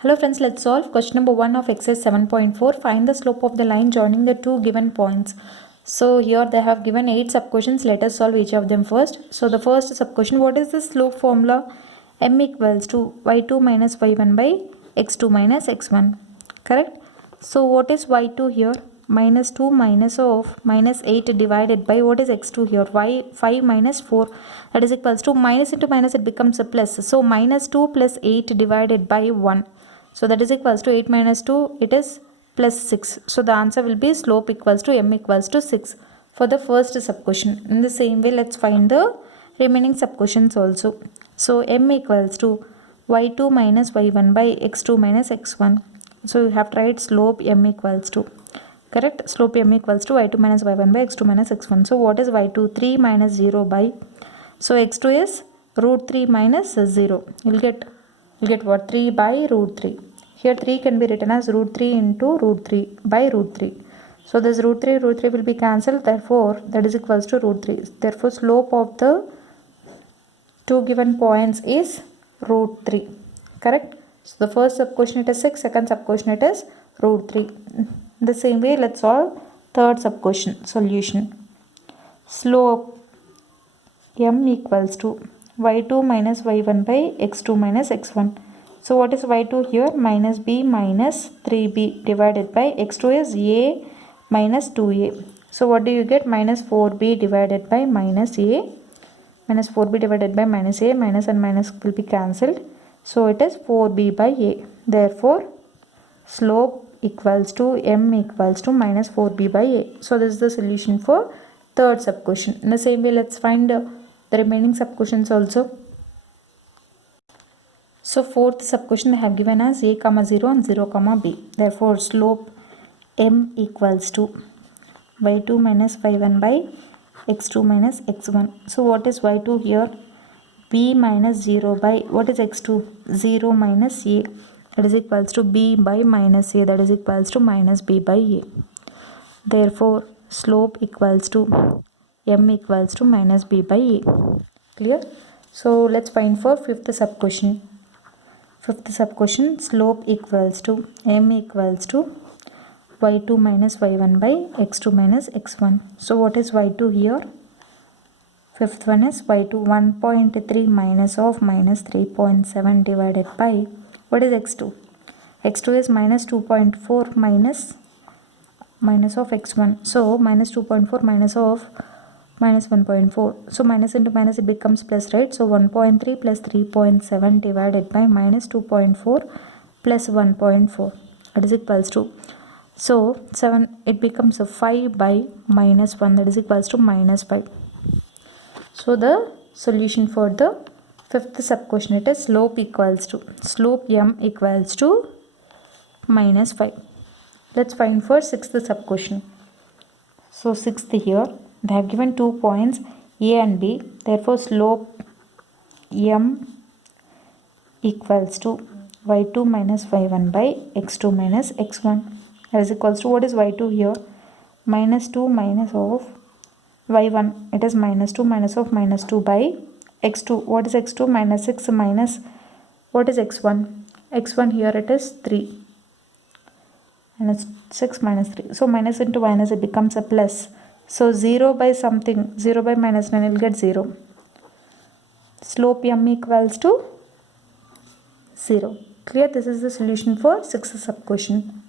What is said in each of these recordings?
Hello friends, let's solve question number 1 of exercise 7.4. Find the slope of the line joining the two given points. So here they have given 8 sub-questions. Let us solve each of them first. So the first sub-question, what is the slope formula? M equals to y2 minus y1 by x2 minus x1. Correct? So what is y2 here? Minus 2 minus of minus 8 divided by what is x2 here? Y 5 minus 4, that is equals to minus into minus, it becomes a plus. So minus 2 plus 8 divided by 1. So that is equals to 8 minus 2, it is plus 6. So the answer will be slope equals to m equals to 6 for the first sub-question. In the same way, let's find the remaining sub-questions also. So m equals to y2 minus y1 by x2 minus x1. So you have to write slope m equals to, correct? Slope m equals to y2 minus y1 by x2 minus x1. So what is y2? 3 minus 0 by, so x2 is root 3 minus 0. You'll get what? 3 by root 3. Here 3 can be written as root 3 into root 3 by root 3. So this root 3 will be cancelled. Therefore, that is equals to root 3. Therefore, slope of the two given points is root 3. Correct? So the first sub-question it is 6. Second sub-question it is root 3. The same way, let's solve third sub-question. Solution. Slope m equals to y2 minus y1 by x2 minus x1. So what is y2 here? Minus b minus 3b divided by x2 is a minus 2a. So what do you get? Minus 4b divided by minus a. Minus 4b divided by minus a. Minus and minus will be cancelled. So it is 4b by a. Therefore, slope equals to m equals to minus 4b by a. So this is the solution for third sub-question. In the same way, let's find the remaining sub-questions also. So fourth sub-question they have given as a comma 0 and 0 comma b. Therefore, slope m equals to y2 minus y1 by x2 minus x1. So what is y2 here? b minus 0 by what is x2? 0 minus a. That is equals to b by minus a. That is equals to minus b by a. Therefore, slope equals to m equals to minus b by a. Clear? So let's find for fifth sub-question. Fifth sub-question, slope equals to m equals to y2 minus y1 by x2 minus x1. So what is y2 here? Fifth one is y2 1.3 minus of minus 3.7 divided by what is x2? x2 is minus 2.4 minus of x1. So minus 2.4 minus of minus 1.4. So minus into minus it becomes plus, right? So 1.3 plus 3.7 divided by minus 2.4 plus 1.4. That is equals to, so 7 it becomes a 5 by minus 1. That is equals to minus 5. So the solution for the fifth sub-question, it is slope equals to, slope m equals to minus 5. Let's find for sixth sub-question. So sixth here, they have given 2 points a and b. Therefore, slope m equals to y2 minus y1 by x2 minus x1. That is equals to, what is y2 here? Minus 2 minus of y1. It is minus 2 minus of minus 2 by x2. What is x2? Minus 6 minus, what is x1? x1 here it is 3. Minus 6 minus 3. So minus into minus it becomes a plus. So 0 by something, 0 by minus 9 will get 0. Slope m equals to 0. Clear? This is the solution for sixth sub-question.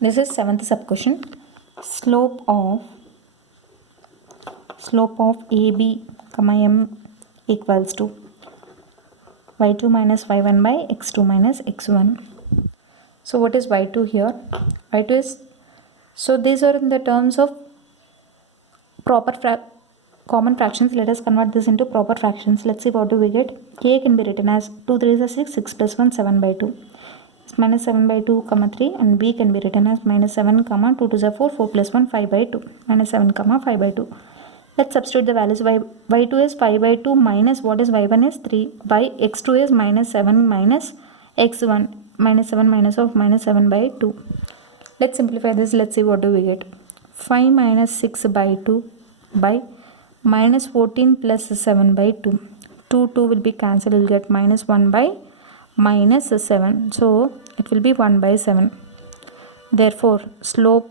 This is seventh sub-question. Slope of AB, m equals to y2 minus y1 by x2 minus x1. So what is y2 here? y2 is, so these are in the terms of proper common fractions. Let us convert this into proper fractions. Let's see what do we get. K can be written as 2 3s are 6, 6 plus 1 7 by 2. It's minus 7 by 2 comma 3, and b can be written as minus 7 comma 2 2s are 4, 4 plus 1 5 by 2, minus 7 comma 5 by 2. Let's substitute the values. y2 is 5 by 2 minus what is y1 is 3 by x2 is minus 7 minus x1, minus 7 minus of minus 7 by 2. Let's simplify this. Let's see what do we get. 5 minus 6 by 2 by minus 14 plus 7 by 2. 2 will be cancelled. We'll get minus 1 by minus 7, so it will be 1 by 7. Therefore slope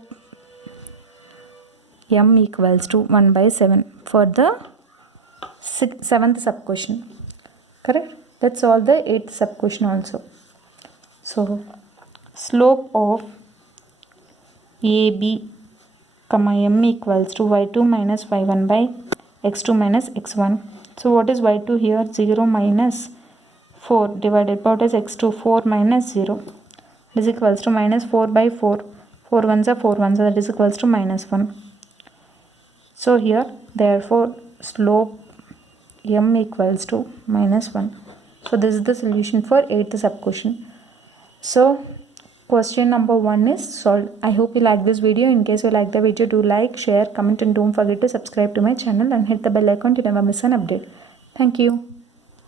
m equals to 1 by 7 for the 7th sub question. Correct? That's all the 8th sub question also. So slope of AB comma m equals to y2 minus y1 by x2 minus x1. So what is y2 here? 0 minus 4 divided by what is x2? 4 minus 0. It is equals to minus 4 by 4. 4 ones are 4 ones, so that is equals to minus 1. So here therefore slope m equals to minus 1. So this is the solution for 8th sub question. So question number 1 is solved. I hope you like this video. In case you like the video, do like, share, comment and don't forget to subscribe to my channel and hit the bell icon to never miss an update. Thank you.